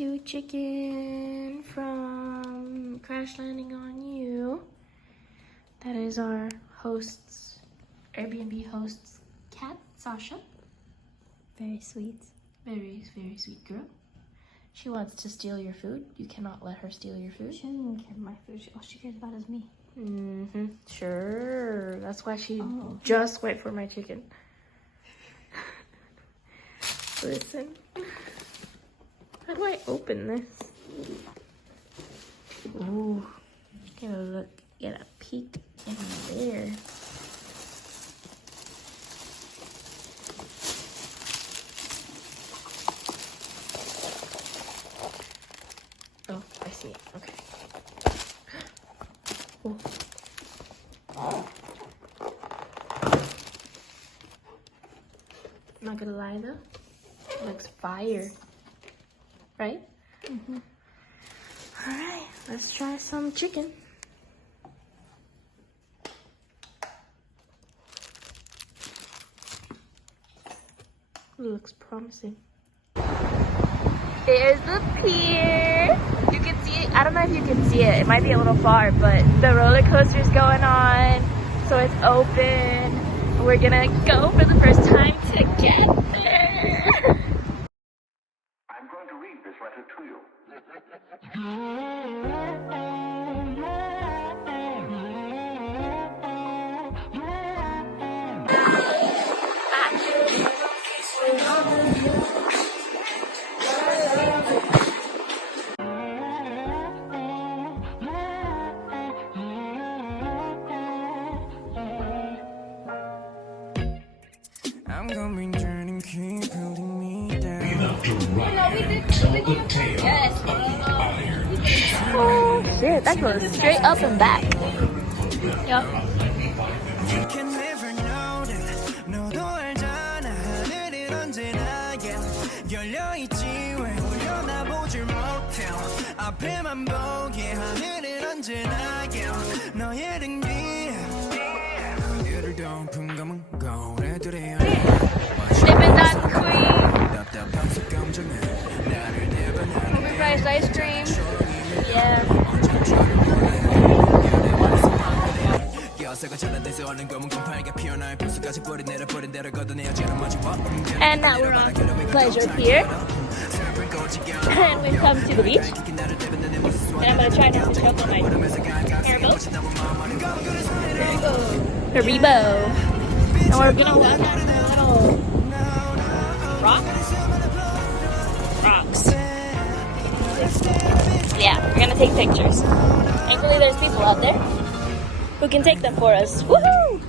cute chicken from Crash Landing on You. That is our host's, Airbnb host's cat, Sasha. Very sweet. Very, very sweet girl. She wants to steal your food. You cannot let her steal your food. She doesn't care about my food. All she cares about is me. Sure. That's why she just went for my chicken. Listen. How do I open this? Ooh. Get a look. Get a peek in there. Oh, I see it. Okay. Oh. Not gonna lie though, it looks fire, right? All right, let's try some chicken. Looks promising. There's the pier. You can see it. I don't know if you can see it. It might be a little far, but the roller coaster's going on, so it's open. We're gonna go for the first time to get there. I'm going to read this letter to you. I'm gonna be turning, keep holding me down. Enough to ride until the tail of the iron shine. Oh shit, that goes straight up and back. Yep. You can never know that. 너도 알잖아. 하늘은 언제나 열려있지. 왜 올려다보질 못해. 앞에만 보게. 하늘은 언제나 너의 등 뒤에. 그들을 덮은 검은 거울애들의 Snipping that queen. Overpriced ice cream. Yeah. And now we're on Pleasure Pier. And we've come to the beach. And I'm gonna try not to choke on my airboat. Haribo. And we're gonna walk on the little rocks. Yeah, we're gonna take pictures. Thankfully there's people out there who can take them for us. Woohoo!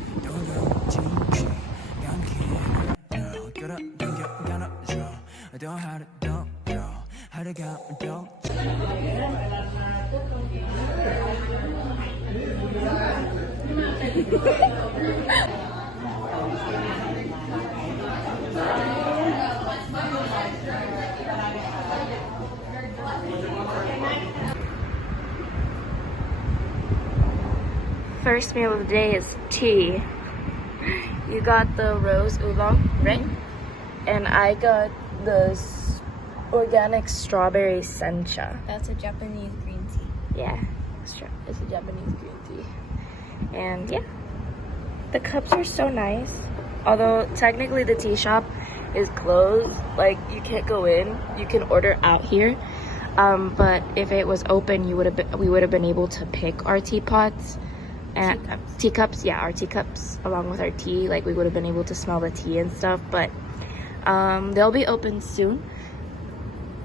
First meal of the day is tea. You got the rose oolong, right? And I got the organic strawberry sencha. That's a Japanese green tea. Yeah, it's a Japanese green tea. And yeah, the cups are so nice. Although technically the tea shop is closed, like you can't go in. You can order out here. But if it was open, we would have been able to pick our teapots. And teacups, yeah, our teacups along with our tea. Like we would have been able to smell the tea and stuff. But they'll be open soon.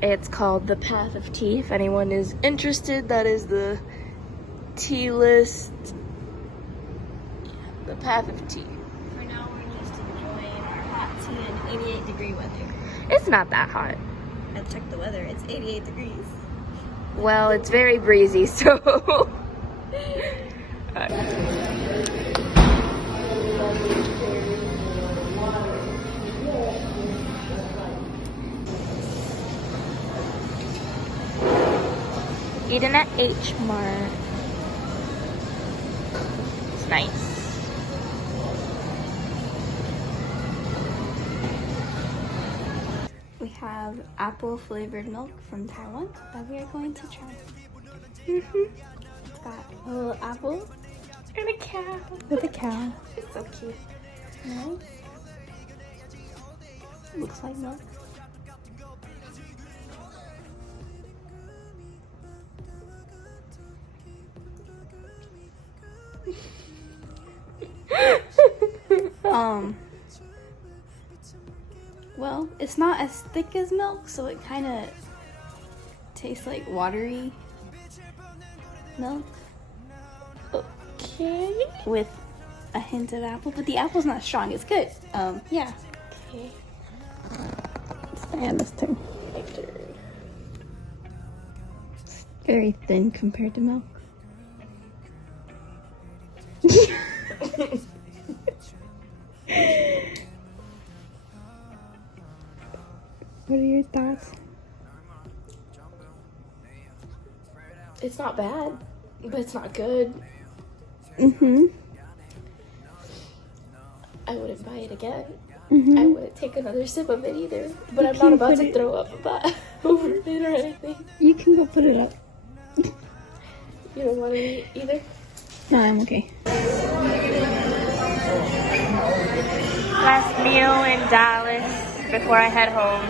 It's called The Path of Tea. If anyone is interested, that is the tea list. Yeah, The Path of Tea. For now, we're just enjoying our hot tea in 88-degree weather. It's not that hot. I checked the weather. It's 88 degrees. Well, it's very breezy, so... Eating at H Mart. It's nice. We have have apple flavored milk from Taiwan that we are going to try. It's got a little apple And a cow. with a cow. It's so cute. Nice. Looks like milk. Well, it's not as thick as milk, so it kind of tastes like watery milk Okay. with a hint of apple, but the apple's not strong. It's good. Yeah. Okay. And this too. Very thin compared to milk. What are your thoughts? It's not bad, but it's not good. Mm-hmm. I wouldn't buy it again. Mm-hmm. I wouldn't take another sip of it either. But You I'm not can't about put to it- throw up about over it or anything. You can go put it up. You don't want to eat either? No, I'm okay. Last meal in Dallas before I head home.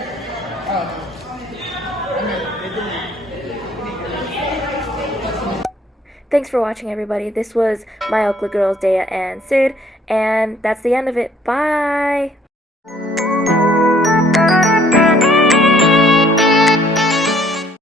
Thanks for watching, everybody. This was MIAOKLA girls, Dea and Sid, and that's the end of it. Bye!